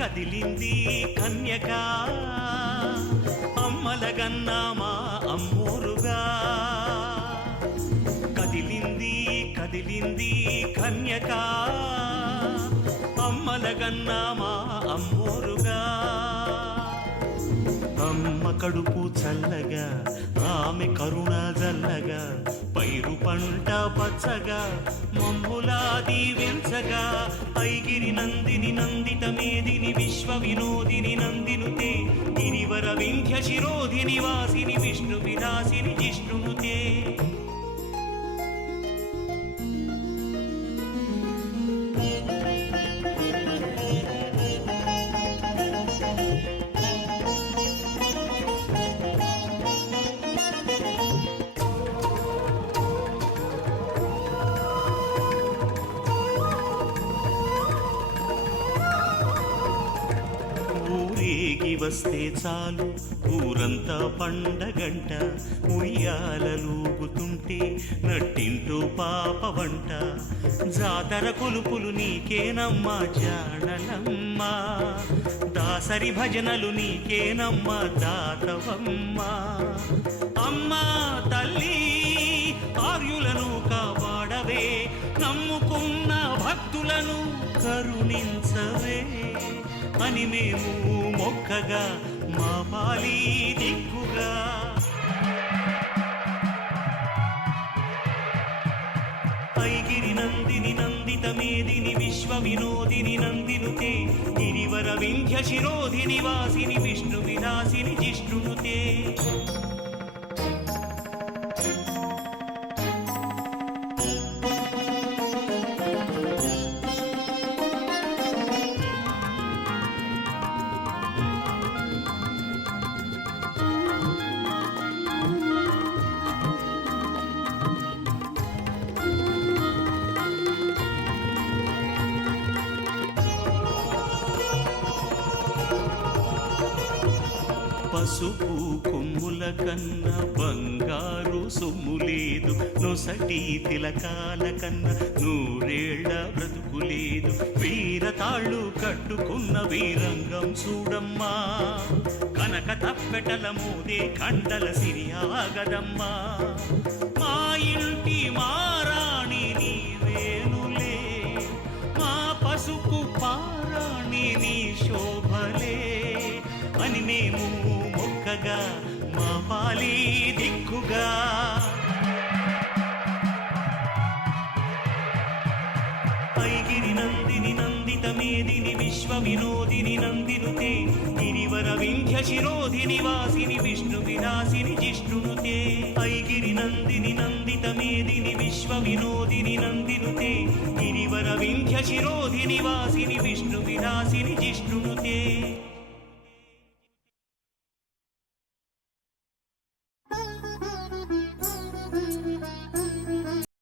కదిలింది కన్యక. అమ్మలగన్నా మా అమ్మోరుగా. కదిలింది కదిలింది కన్యక. అమ్మలగన్నా మా అమ్మోరుగా. అమ్మ కడుపు చల్లగా ఆమె కరుణ జల్లగా పైరు పంట పచ్చగా మమ్ములా దీవించగా నందిని నందిత మేదిని విశ్వ వినోదిని నందినుతే గిరివర వింధ్య శిరోధిని వాసిని విష్ణు విలాసిని జిష్ణునుతే. ఊరేగి వస్తే చాలు. ఊరంతా పండగంట. ఉయ్యాలలూగుతుంటే నట్టింటూ పాప వంట. జాతర కొలుపులు నీకేనమ్మా జాడలమ్మా దాసరి భజనలు నీకేనమ్మా దాతవమ్మా. అమ్మా తల్లి ఆర్యులను కాపాడవే. నమ్ముకున్న భక్తులను కరుణించవే. అని మేము మొక్కగా మా పాలి దిక్కుగా. ఐగిరి నందిని నందిత మేదిని విశ్వ వినోదిని నందినుతే గిరివర వింధ్య శిరోధిని వాసిని విష్ణు విలాసిని జిష్ణునుతే. పసుపు కొమ్ముల కన్నా బంగారు సొమ్ము లేదు. నొసటి తిలకాల కన్నా నూరేళ్ళ బ్రతుకు లేదు. వీరతాళ్ళు కట్టుకున్న వీరంగం చూడమ్మా. కనక తప్పెటల మోదే కండల సిరియాగదమ్మా మా ఇంటి మా నువ్వు మొక్కగా మా పాలి దిక్కుగా. ఐగిరి నందిని నందిత మేదిని విశ్వ వినోదిని నందినుతే గిరివర వింధ్య శిరోధిని వాసిని విష్ణు వినాశిని జిష్ణునుతే. ఐగిరి నందిని నందిత మేదిని విశ్వ వినోదిని నందినుతే గిరివర వింధ్య శిరోధిని వాసిని విష్ణు వినాశిని జిష్ణునుతే.